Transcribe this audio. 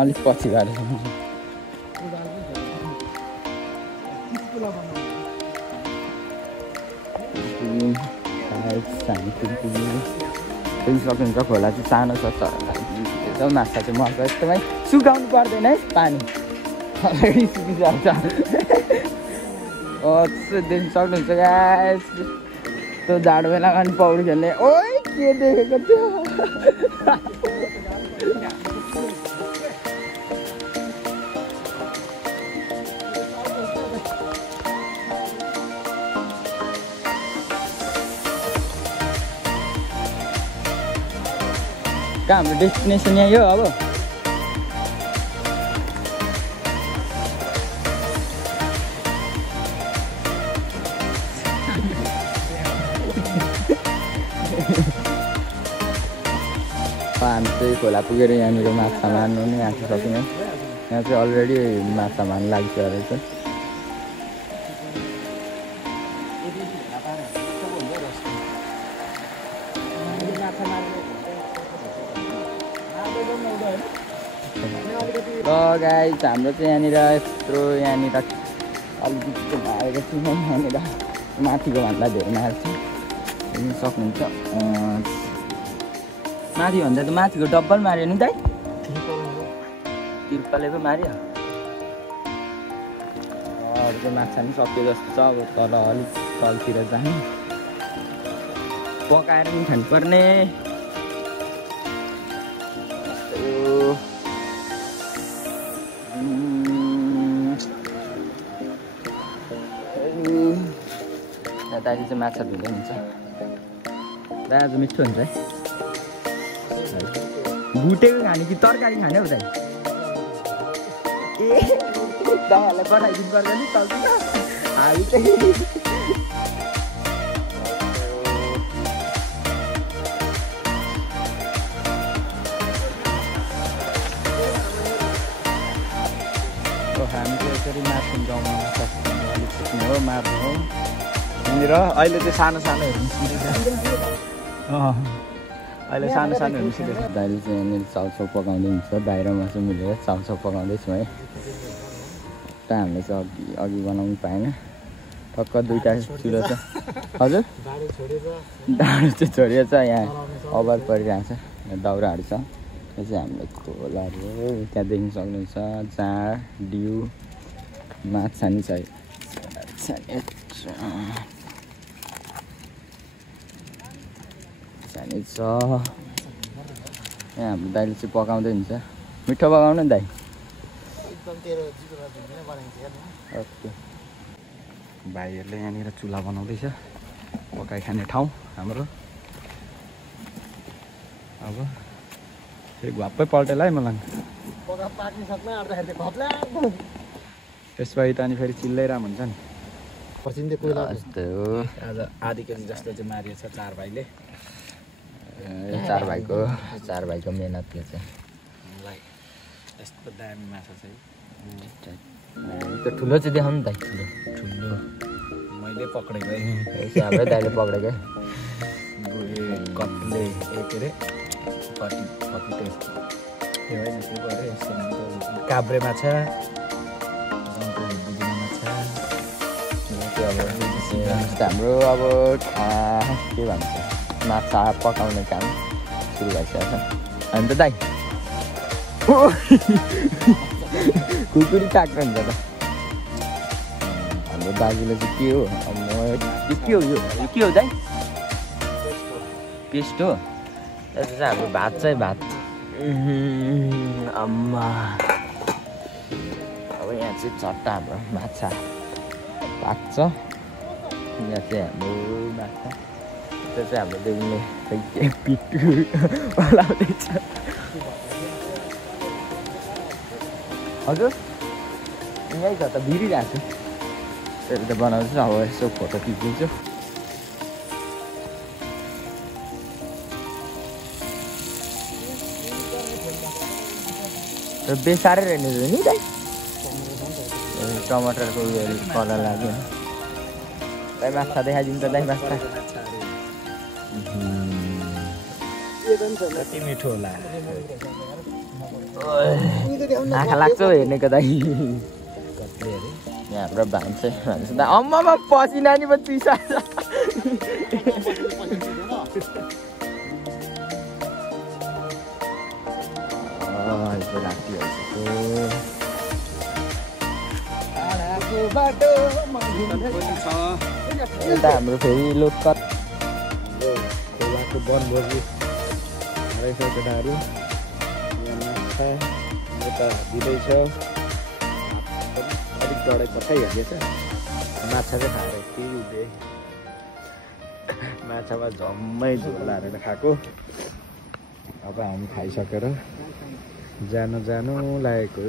अलिक पछि गएर सक्नुहुन्छ। खोला चाहिँ सानो छ तर माछा चाहिँ मर्छ एकदमै सुकाउनु पर्दैन है पानी अलरेडी सुकिसक्छ। देख्न सक्नुहुन्छ गाइस त्यो जाडो बेलामा पनि पौडी खेल्ने ओइ के देखेको थियो कहाँ हाम्रो डेस्टिनेसन यही हो अब। हामी चाहिँ खोला पुगेर यहाँनिर माछा मार्नु नि आँटिसक्यौँ। यहाँ चाहिँ अलरेडी माछा मार्नु लागिसकेको रहेछ। ल गाइस हाम्रो चाहिँ यहाँनिर यत्रो यहाँनिर अलिकति मारेको छु म। यहाँनिर माथिको भन्दा धेरै मार्छु हेर्नु सक्नुहुन्छ। माथि भन्दा त माथिको डब्बल मार्यो नि दाइ। तिर्पाले पो मार्यो। अरू चाहिँ माछा नि सक्यो जस्तो छ। अब तल अलिक तलतिर जाने पकाएर पनि खानुपर्ने। दाइले चाहिँ माछा धुँदै हुन्छ। दाइ आज मिठो हुन्छ है। भुटेको खाने कि तरकारी खाने हौ दाइ? ए तपाईँहरूलाई बनाइदिनु पर्छ नि तलतिर हामी चाहिँ। हामी चाहिँ यसरी मार्छौँ गाउँमा अलिक सिक्ने हो मार्नु हो। यहाँनिर अहिले चाहिँ सानो सानोहरू निस्किँदैछ। अहिले सानो सानोहरू निस्किँदैछ। दाइले चाहिँ यहाँनिर चाउचाउ पकाउँदै हुन्छ। बाहिर म चाहिँ मिलेर चाउचाउ पकाउँदैछु है। त हामीले चाहिँ अघि बनाउनु पाएन। टक्क दुईवटा चुलो छ। हजुर डाँडो चाहिँ छोडिएको छ। यहाँ अभार परिरहेको छ। यहाँ दाउराहरू छ। यो चाहिँ हाम्रो खोलाहरू हो। त्यहाँ देख्न सक्नुहुन्छ जाँड डिउ माछा नि छ। छानी छ। यहाँ हाम्रो दाइले चाहिँ पकाउँदै हुन्छ। मिठो पकाउनु नि दाइ। ओके भाइहरूले यहाँनिर चुल्हा बनाउँदैछ। पकाइ खाने ठाउँ हाम्रो। अब फेरि घप्पै पल्टेला है मलाई। त्यसपछि त अनि फेरि चिल्लाइरहनु हुन्छ नि। पर्सिन्दै कोइला जस्तै हो। आज आधी केजी जस्तो चाहिँ मारिएको छ चार भाइले। चार भाइको मेहनतले चाहिँ यस्तो दामी माछा चाहिँ। त्यो ठुलो चाहिँ देखाउनु नि दाइ। ठुलो मैले पक्रेको हाम्रै दाइले पक्रेको कत्ले के अरे कति त्यो होइन त्यो गऱ्यो। यस्तो काभ्रे माछा हाम्रो अब के भन्छ माछा पकाउने काम सुरु भइसकेको छ। अनि त दाइ कुकुरी काट्नु हुन्छ त। हाम्रो दाजुले चाहिँ के हो के हो यो के हो दाइ? पेस्ट हो। यसो चाहिँ हाम्रो भात चाहिँ भात। अम्मा अब यहाँ चाहिँ चट्टा हाम्रो माछा पाक्छ। यहाँ चाहिँ हाम्रो माछा त्यो चाहिँ हाम्रो देउले पिटु पलाउँदैछ। हजुर यहीँ छ त भिडिरहेको छु। त्यसले त बनाउँछु। अब यसो फोटो खिचिदिन्छु। बेसारै रहेन नि दाइ। टमाटरको उयोहरू कलर लाग्यो। दाइ माछा देखाइदिनु त दाइ माछा। कति मिठो होला। आँखा लाग्छ हेर्ने कतै कत्ले अरे यहाँ हाम्रो भान्से अम्मामा पसिना नि पो चिसा राति यता हाम्रो फेरि लोकल खोलाको वनभोजी रहेछ केटाहरू माछा यता दिँदैछ अलिक डढाइ पठाइहालेछ माछा चाहिँ खाएर के दे माछामा झम्मै झोल हालेर खाएको अब हामी खाइसकेर जानु लागेको